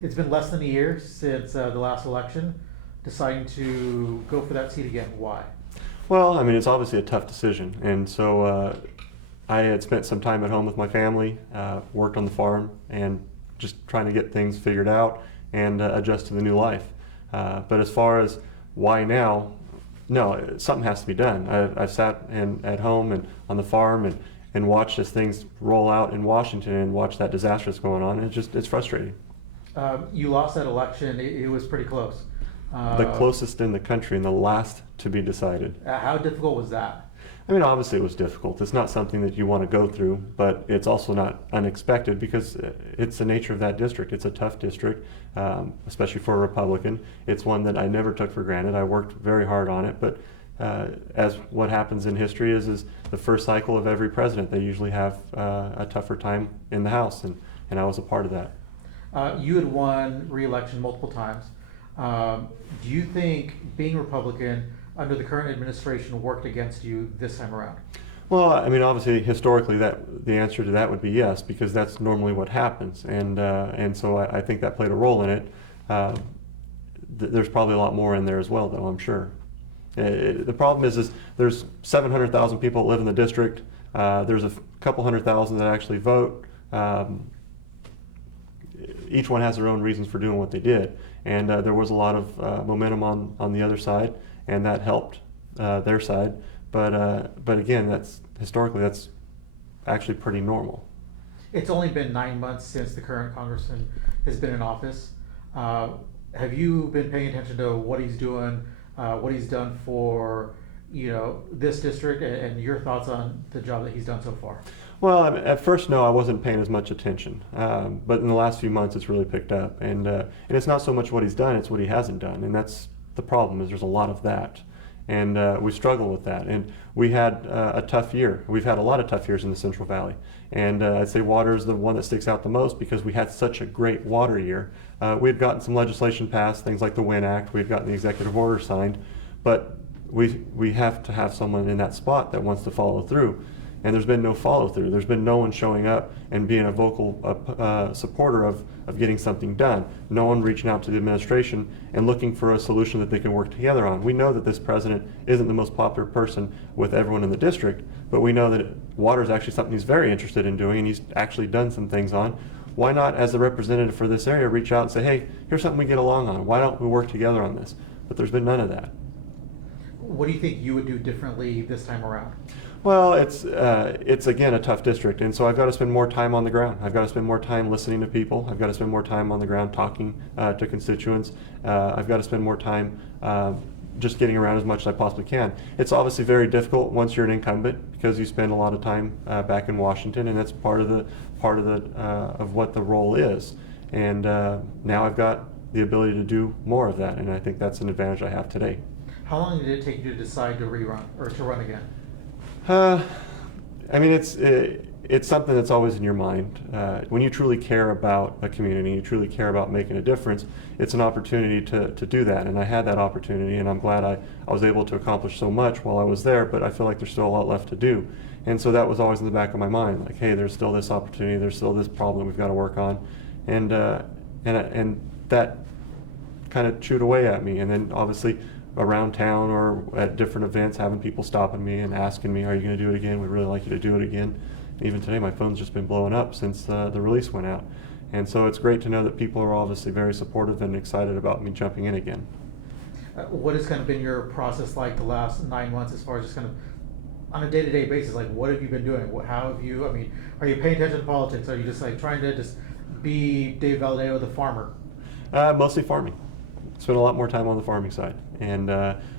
It's been less than a year since the last election. Deciding to go for that seat again, why? Well, I mean, it's obviously a tough decision, and so I had spent some time at home with my family, worked on the farm, and just trying to get things figured out and adjust to the new life. But as far as why now, no, something has to be done. I've sat at home and on the farm and watched as things roll out in Washington and watched that disaster that's going on. And it's frustrating. You lost that election. It was pretty close. The closest in the country and the last to be decided. How difficult was that? I mean, obviously it was difficult. It's not something that you want to go through, but it's also not unexpected because it's the nature of that district. It's a tough district, especially for a Republican. It's one that I never took for granted. I worked very hard on it, but as what happens in history is the first cycle of every president, they usually have a tougher time in the House, and I was a part of that. You had won re-election multiple times. Do you think being Republican under the current administration worked against you this time around? Well, I mean, obviously, historically, the answer to that would be yes, because that's normally what happens, and so I think that played a role in it. There's probably a lot more in there as well, though, I'm sure. The problem is there's 700,000 people that live in the district. There's a couple 100,000 that actually vote. Each one has their own reasons for doing what they did, and there was a lot of momentum on the other side, and that helped their side. But again, that's historically that's actually pretty normal. It's only been 9 months since the current congressman has been in office. Have you been paying attention to what he's doing, what he's done for this district, and your thoughts on the job that he's done so far? Well, I mean, at first, no, I wasn't paying as much attention. But in the last few months, it's really picked up. And it's not so much what he's done, it's what he hasn't done. And that's the problem, is there's a lot of that. And we struggle with that. And we had a tough year. We've had a lot of tough years in the Central Valley. And I'd say water is the one that sticks out the most because we had such a great water year. We had gotten some legislation passed, things like the WIN Act. We had gotten the executive order signed. But we have to have someone in that spot that wants to follow through. And there's been no follow-through. There's been no one showing up and being a vocal supporter of getting something done. No one reaching out to the administration and looking for a solution that they can work together on. We know that this president isn't the most popular person with everyone in the district, but we know that water is actually something he's very interested in doing, and he's actually done some things on. Why not, as the representative for this area, reach out and say, hey, here's something we get along on. Why don't we work together on this? But there's been none of that. What do you think you would do differently this time around? Well, it's again a tough district, and so I've got to spend more time on the ground. I've got to spend more time listening to people. I've got to spend more time on the ground talking to constituents. I've got to spend more time just getting around as much as I possibly can. It's obviously very difficult once you're an incumbent because you spend a lot of time back in Washington, and that's part of what the role is. And now I've got the ability to do more of that, and I think that's an advantage I have today. How long did it take you to decide to rerun or to run again? I mean, it's something that's always in your mind. When you truly care about a community, you truly care about making a difference, it's an opportunity to do that. And I had that opportunity, and I'm glad I was able to accomplish so much while I was there, but I feel like there's still a lot left to do. And so that was always in the back of my mind, like, hey, there's still this opportunity, there's still this problem we've got to work on. And that kind of chewed away at me. And then obviously around town or at different events, having people stopping me and asking me, are you going to do it again? We'd really like you to do it again. And even today, my phone's just been blowing up since the release went out. And so it's great to know that people are obviously very supportive and excited about me jumping in again. What has kind of been your process like the last 9 months as far as just kind of on a day-to-day basis? Like, what have you been doing? How have you, I mean, are you paying attention to politics? Are you just like trying to just be David Valadao, the farmer? Mostly farming. Spend a lot more time on the farming side, and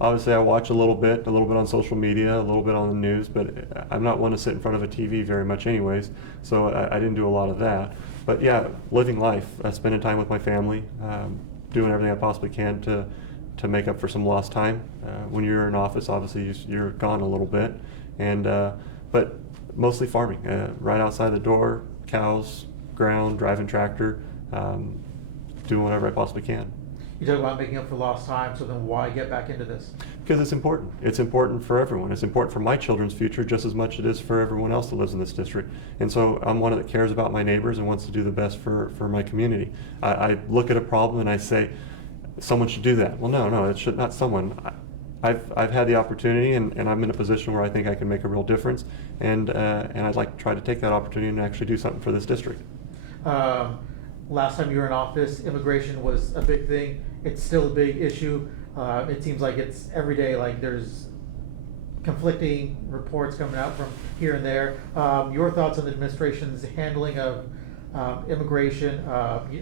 obviously I watch a little bit on social media, a little bit on the news, but I'm not one to sit in front of a TV very much anyways, so I didn't do a lot of that. But yeah, living life, spending time with my family, doing everything I possibly can to make up for some lost time. When you're in office, obviously you're gone a little bit, and but mostly farming, right outside the door, cows, ground, driving tractor, doing whatever I possibly can. You talk about making up for lost time, so then why get back into this? Because it's important. It's important for everyone. It's important for my children's future just as much as it is for everyone else that lives in this district. And so I'm one that cares about my neighbors and wants to do the best for my community. I look at a problem and I say, someone should do that. Well, no, it should not someone. I've had the opportunity, and I'm in a position where I think I can make a real difference, and I'd like to try to take that opportunity and actually do something for this district. Last time you were in office, immigration was a big thing. It's still a big issue. It seems like it's every day, like there's conflicting reports coming out from here and there. Your thoughts on the administration's handling of immigration,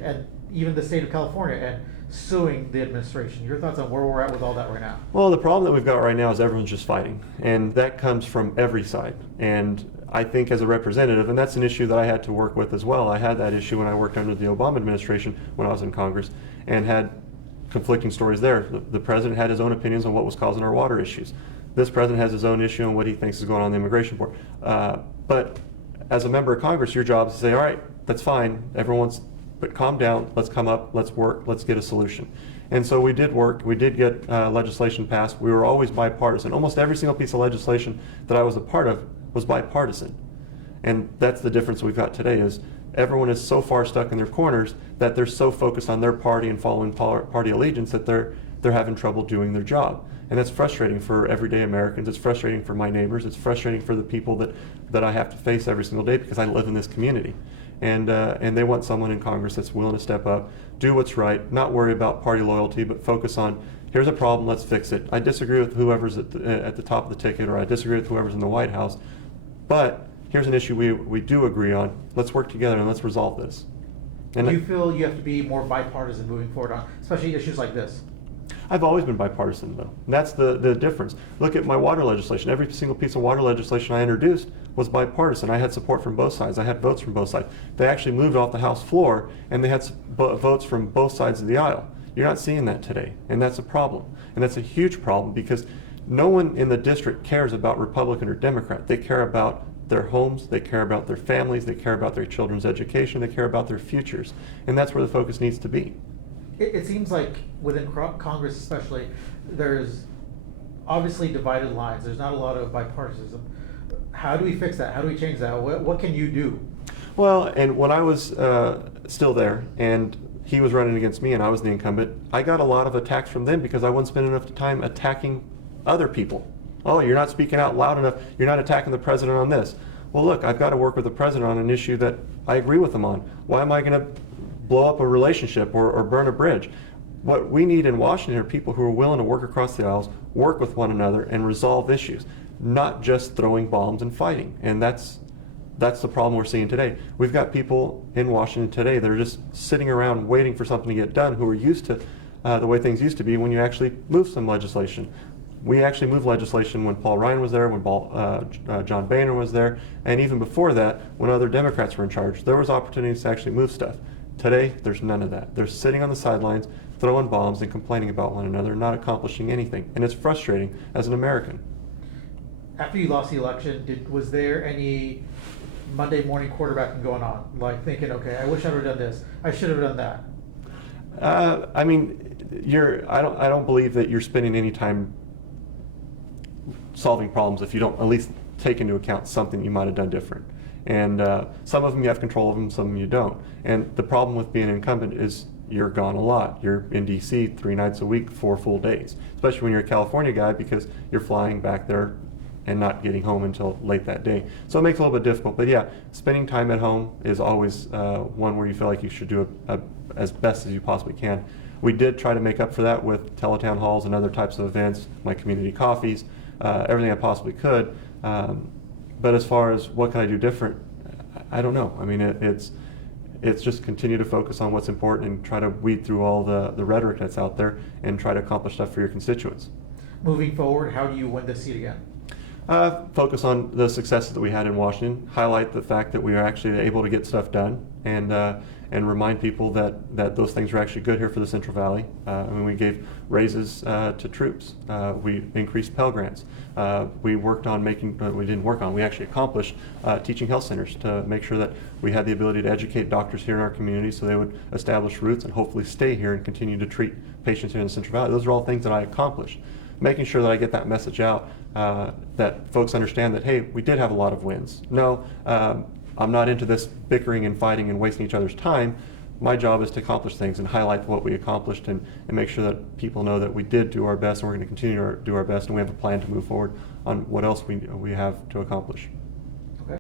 and even the state of California, and suing the administration. Your thoughts on where we're at with all that right now? Well, the problem that we've got right now is everyone's just fighting, and that comes from every side. And I think as a representative, and that's an issue that I had to work with as well. I had that issue when I worked under the Obama administration when I was in Congress, and had conflicting stories there. The president had his own opinions on what was causing our water issues. This president has his own issue on what he thinks is going on in the immigration board. But as a member of Congress, your job is to say, all right, that's fine, everyone's, but calm down, let's come up, let's work, let's get a solution. And so we did work, we did get legislation passed. We were always bipartisan. Almost every single piece of legislation that I was a part of was bipartisan. And that's the difference we've got today, is everyone is so far stuck in their corners that they're so focused on their party and following party allegiance that they're having trouble doing their job. And that's frustrating for everyday Americans. It's frustrating for my neighbors. It's frustrating for the people that I have to face every single day because I live in this community. And they want someone in Congress that's willing to step up, do what's right, not worry about party loyalty, but focus on, here's a problem, let's fix it. I disagree with whoever's at the top of the ticket, or I disagree with whoever's in the White House, but here's an issue we do agree on. Let's work together and let's resolve this. And do you feel you have to be more bipartisan moving forward on, especially issues like this? I've always been bipartisan, though. And that's the difference. Look at my water legislation. Every single piece of water legislation I introduced was bipartisan. I had support from both sides. I had votes from both sides. They actually moved off the House floor, and they had votes from both sides of the aisle. You're not seeing that today, and that's a problem. And that's a huge problem because no one in the district cares about Republican or Democrat. They care about their homes, they care about their families, they care about their children's education, they care about their futures. And that's where the focus needs to be. It seems like within Congress especially, there's obviously divided lines. There's not a lot of bipartisanship. How do we fix that? How do we change that? What can you do? Well, and when I was still there and he was running against me and I was the incumbent, I got a lot of attacks from them because I wouldn't spend enough time attacking other people. Oh, you're not speaking out loud enough. You're not attacking the president on this. Well, look, I've got to work with the president on an issue that I agree with him on. Why am I going to blow up a relationship or burn a bridge? What we need in Washington are people who are willing to work across the aisles, work with one another, and resolve issues, not just throwing bombs and fighting. And that's the problem we're seeing today. We've got people in Washington today that are just sitting around waiting for something to get done, who are used to the way things used to be when you actually move some legislation. We actually moved legislation when Paul Ryan was there, when John Boehner was there, and even before that, when other Democrats were in charge. There was opportunities to actually move stuff. Today, there's none of that. They're sitting on the sidelines, throwing bombs and complaining about one another, not accomplishing anything. And it's frustrating as an American. After you lost the election, was there any Monday morning quarterbacking going on? Like thinking, okay, I wish I would have done this. I should have done that. I mean, I don't believe that you're spending any time solving problems if you don't at least take into account something you might have done different. And some of them you have control of them, some of them you don't. And the problem with being an incumbent is you're gone a lot. You're in DC 3 nights a week, 4 full days, especially when you're a California guy because you're flying back there and not getting home until late that day. So it makes it a little bit difficult. But yeah, spending time at home is always one where you feel like you should do as best as you possibly can. We did try to make up for that with teletown halls and other types of events, my community coffees, everything I possibly could. But as far as what can I do different, I don't know. I mean, it's just continue to focus on what's important and try to weed through all the rhetoric that's out there and try to accomplish stuff for your constituents. Moving forward, how do you win this seat again? Focus on the successes that we had in Washington, highlight the fact that we are actually able to get stuff done, and remind people that those things are actually good here for the Central Valley. We gave raises to troops. We increased Pell Grants. We worked on we actually accomplished teaching health centers to make sure that we had the ability to educate doctors here in our community so they would establish roots and hopefully stay here and continue to treat patients here in the Central Valley. Those are all things that I accomplished. Making sure that I get that message out, that folks understand that, hey, we did have a lot of wins. No, I'm not into this bickering and fighting and wasting each other's time. My job is to accomplish things and highlight what we accomplished and make sure that people know that we did do our best and we're going to continue to do our best, and we have a plan to move forward on what else we have to accomplish.